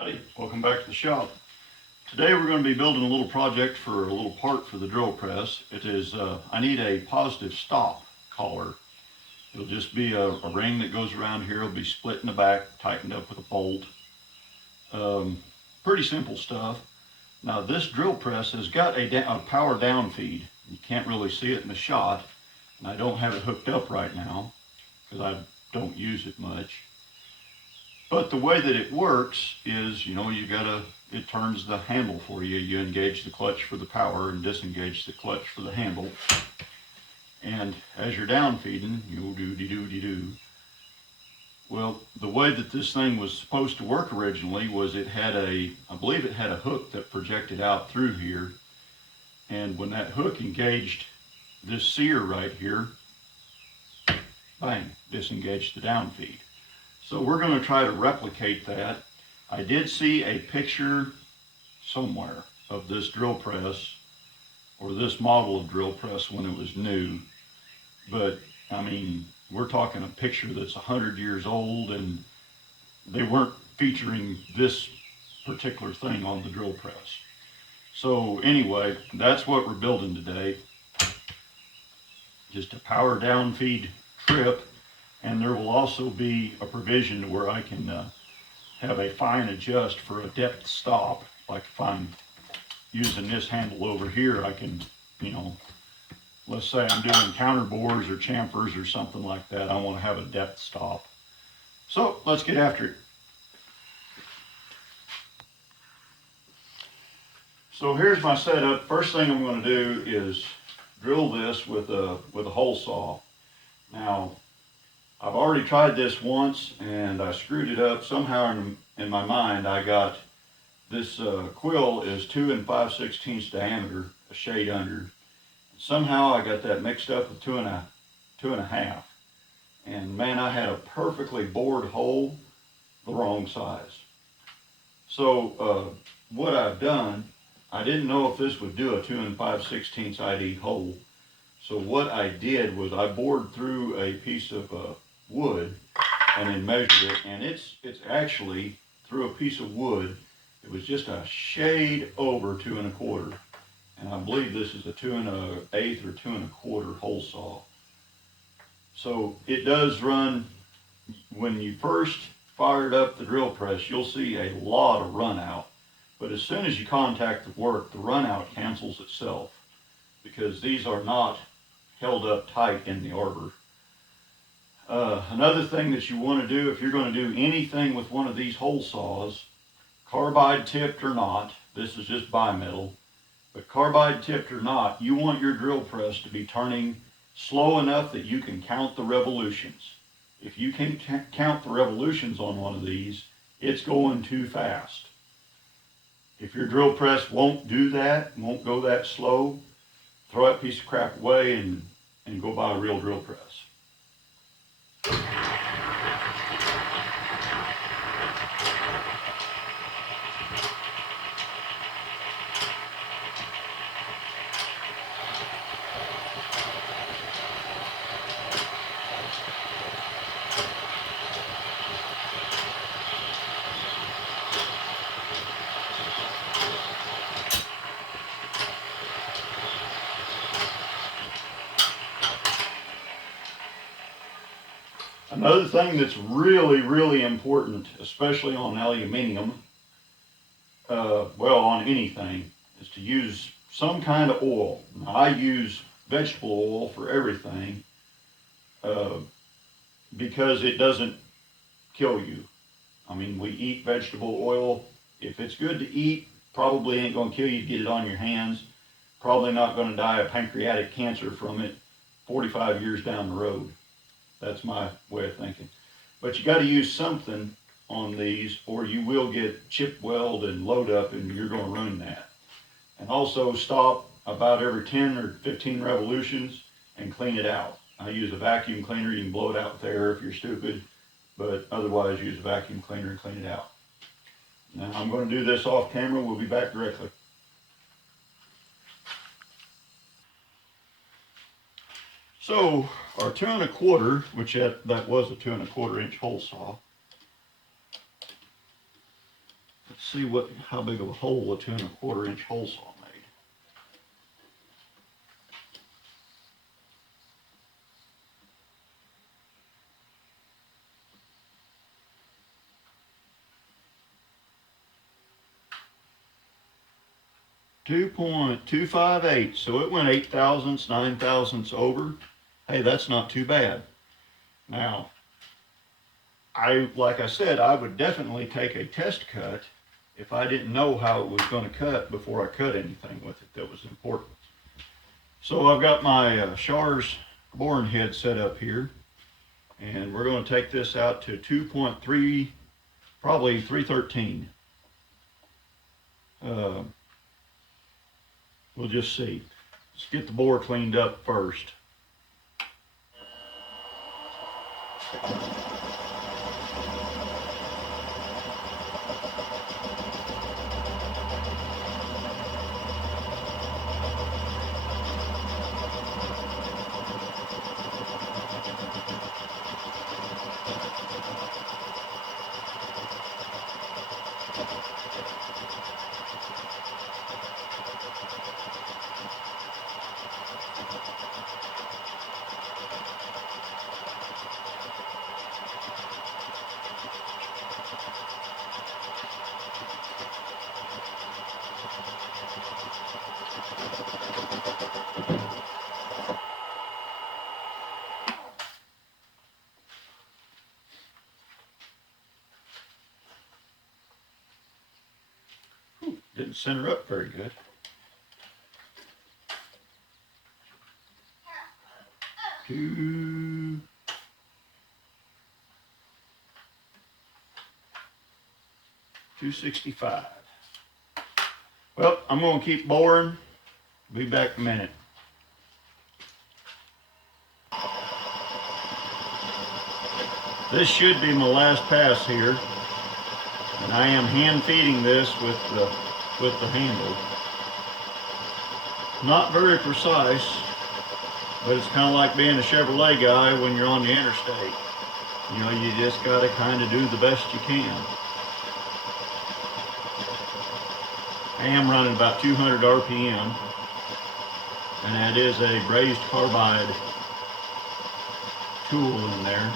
Howdy, welcome back to the shop. Today we're going to be building a little project for a little part for the drill press. It is, I need a positive stop collar. It'll just be a ring that goes around here. It'll be split in the back, tightened up with a bolt. Pretty simple stuff. Now this drill press has got a power down feed. You can't really see it in the shot, and I don't have it hooked up right now because I don't use it much. But the way that it works is, it turns the handle for you. You engage the clutch for the power and disengage the clutch for the handle. And as you're down feeding, you'll do-de-do-de-do. Well, the way that this thing was supposed to work originally was I believe it had a hook that projected out through here. And when that hook engaged this sear right here, bang, disengaged the down feed. So we're going to try to replicate that. I did see a picture somewhere of this drill press, or this model of drill press when it was new. But I mean, we're talking a picture that's 100 years old, and they weren't featuring this particular thing on the drill press. So anyway, that's what we're building today. Just a power down feed trip. And there will also be a provision where I can have a fine adjust for a depth stop. Like if I'm using this handle over here, I can, let's say I'm doing counter bores or chamfers or something like that. I want to have a depth stop. So let's get after it. So here's my setup. First thing I'm going to do is drill this with a hole saw. Now, I've already tried this once and I screwed it up. Somehow in my mind I got this quill is 2 5/16 diameter, a shade under. Somehow I got that mixed up with 2 1/2. And man, I had a perfectly bored hole the wrong size. So what I've done, I didn't know if this would do a 2 5/16 ID hole. So what I did was I bored through a piece of wood and then measured it, and it's actually through a piece of wood. It was just a shade over 2 1/4, and I believe this is a 2 1/8 or 2 1/4 hole saw. So it does run. When you first fired up the drill press, you'll see a lot of run out, but as soon as you contact the work, the run out cancels itself because these are not held up tight in the arbor. Another thing that you want to do if you're going to do anything with one of these hole saws, carbide tipped or not, this is just bimetal, but carbide tipped or not, you want your drill press to be turning slow enough that you can count the revolutions. If you can count the revolutions on one of these, it's going too fast. If your drill press won't do that, won't go that slow, throw that piece of crap away and go buy a real drill press. Another thing that's really, really important, especially on aluminum, well, on anything, is to use some kind of oil. Now, I use vegetable oil for everything because it doesn't kill you. I mean, we eat vegetable oil. If it's good to eat, probably ain't going to kill you to get it on your hands. Probably not going to die of pancreatic cancer from it 45 years down the road. That's my way of thinking. But you got to use something on these or you will get chip weld and load up and you're going to ruin that. And also stop about every 10 or 15 revolutions and clean it out. I use a vacuum cleaner. You can blow it out with air if you're stupid, but otherwise use a vacuum cleaner and clean it out. Now I'm going to do this off camera. We'll be back directly. So our 2 1/4, which that was a 2 1/4 inch hole saw. see how big of a hole a 2 1/4 inch hole saw made. .258, so it went 8 thousandths, 9 thousandths over. Hey, that's not too bad. Now, like I said, I would definitely take a test cut if I didn't know how it was going to cut before I cut anything with it that was important. So I've got my Schar's boring head set up here, and we're going to take this out to 2.3, probably 313. We'll just see. Let's get the bore cleaned up first. Didn't center up very good. Two. $265. Well, I'm going to keep boring. Be back in a minute. This should be my last pass here, and I am hand feeding this with the handle. Not very precise, but it's kind of like being a Chevrolet guy when you're on the interstate. You know, you just got to kind of do the best you can. I am running about 200 RPM, and that is a brazed carbide tool in there.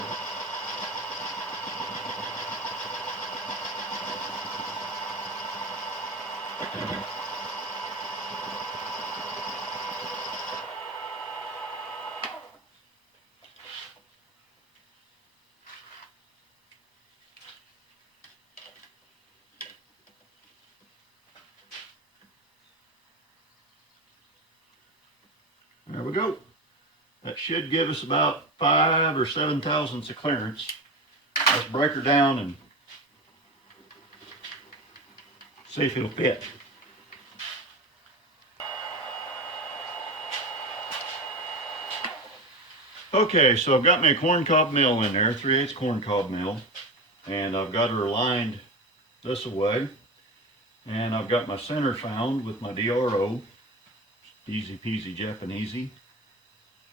There we go. That should give us about 5 or 7 thousandths of clearance. Let's break her down and see if it'll fit. Okay, so I've got my corncob mill in there, 3/8 corncob mill, and I've got her aligned this way, and I've got my center found with my DRO. Easy peasy Japanesey.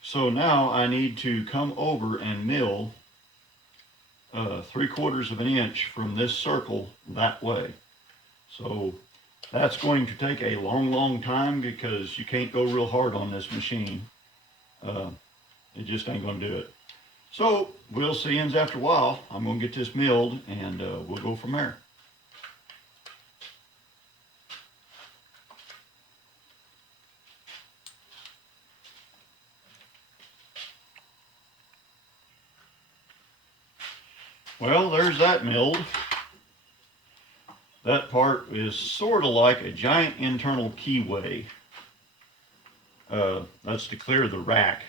So now I need to come over and mill 3/4 of an inch from this circle that way. So that's going to take a long time because you can't go real hard on this machine. It just ain't going to do it. So we'll see yous after a while. I'm going to get this milled, and we'll go from there. Well, there's that milled. That part is sort of like a giant internal keyway. That's to clear the rack.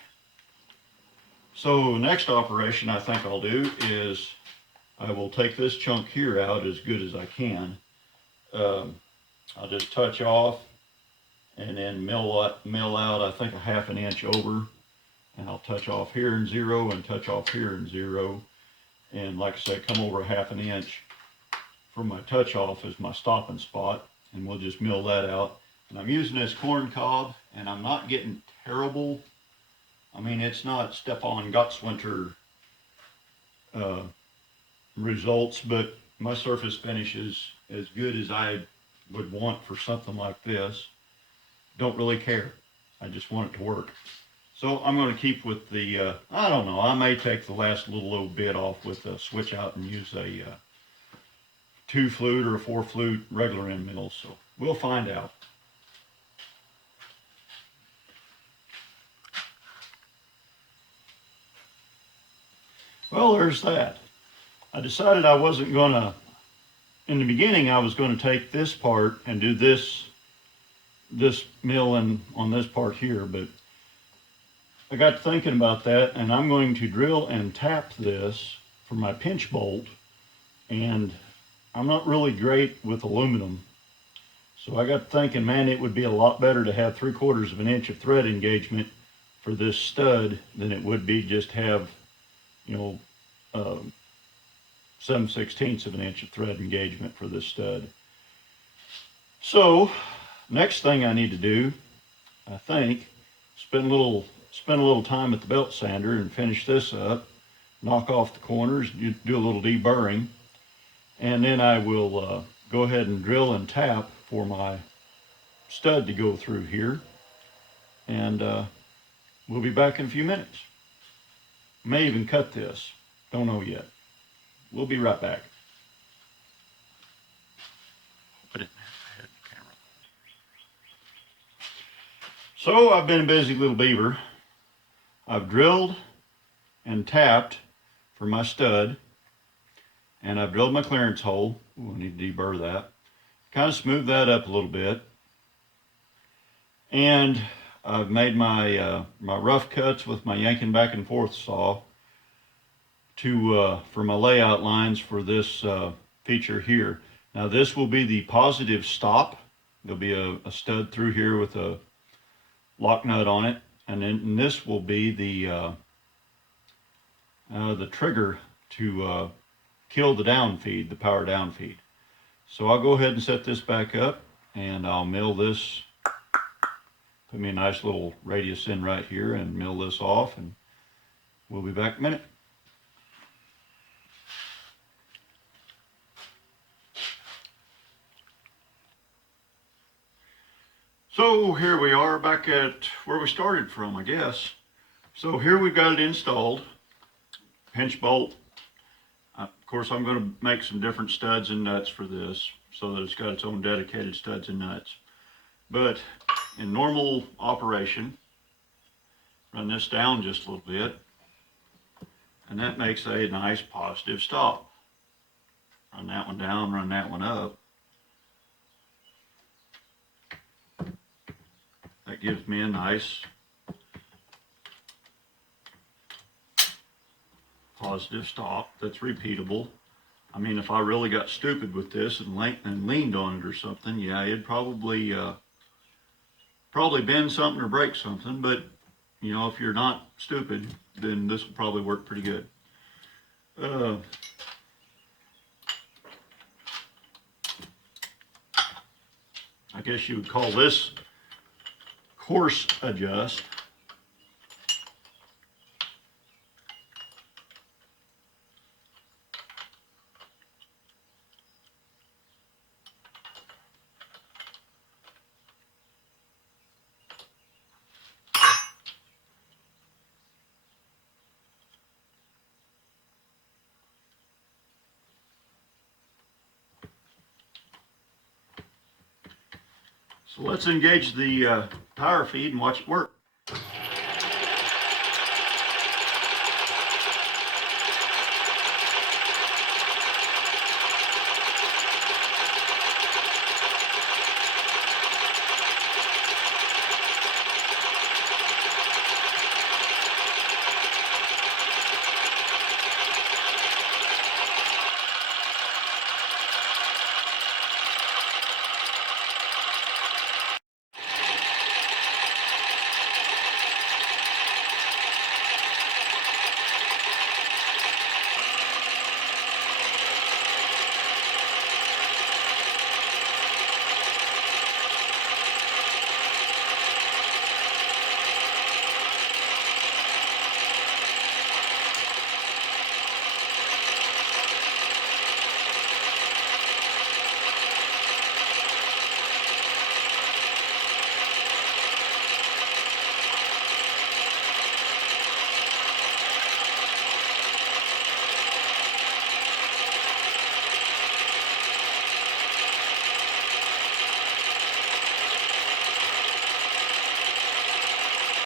So next operation I think I'll do is I will take this chunk here out as good as I can. I'll just touch off and then mill out I think a 1/2 inch over, and I'll touch off here in 0 and touch off here in 0. And like I said, come over a 1/2 inch from my touch off as my stopping spot, and we'll just mill that out. And I'm using this corn cob, and I'm not getting terrible. I mean, it's not Stefan Gottswinter results, but my surface finish is as good as I would want for something like this. Don't really care. I just want it to work. So I'm going to keep with the, I don't know, I may take the last little bit off with a switch out and use a 2 flute or a 4 flute regular end mill. So we'll find out. Well, there's that. I decided I wasn't going to, in the beginning I was going to take this part and do this milling on this part here, but I got thinking about that, and I'm going to drill and tap this for my pinch bolt, and I'm not really great with aluminum, so I got thinking, man, it would be a lot better to have 3/4 of an inch of thread engagement for this stud than it would be just have, you know, 7/16 of an inch of thread engagement for this stud. So next thing I need to do, I think, spend a little time at the belt sander and finish this up, knock off the corners, do a little deburring, and then I will go ahead and drill and tap for my stud to go through here, and we'll be back in a few minutes. May even cut this, don't know yet. We'll be right back. Put it ahead of the camera. So I've been a busy little beaver. I've drilled and tapped for my stud, and I've drilled my clearance hole. We'll need to deburr that. Kind of smooth that up a little bit. And I've made my my rough cuts with my yanking back and forth saw to for my layout lines for this feature here. Now this will be the positive stop. There'll be a stud through here with a lock nut on it, and then this will be the trigger to kill the down feed, the power down feed. So I'll go ahead and set this back up, and I'll mill this, put me a nice little radius in right here and mill this off, and we'll be back in a minute. So here we are back at where we started from, I guess. So here we've got it installed, pinch bolt. Of course, I'm going to make some different studs and nuts for this so that it's got its own dedicated studs and nuts. But in normal operation, run this down just a little bit, and that makes a nice positive stop. Run that one down, run that one up. That gives me a nice positive stop that's repeatable. I mean, if I really got stupid with this and leaned on it or something, yeah, it'd probably bend something or break something. But you know, if you're not stupid, then this will probably work pretty good. I guess you would call this course adjust. So let's engage the power feed and watch it work.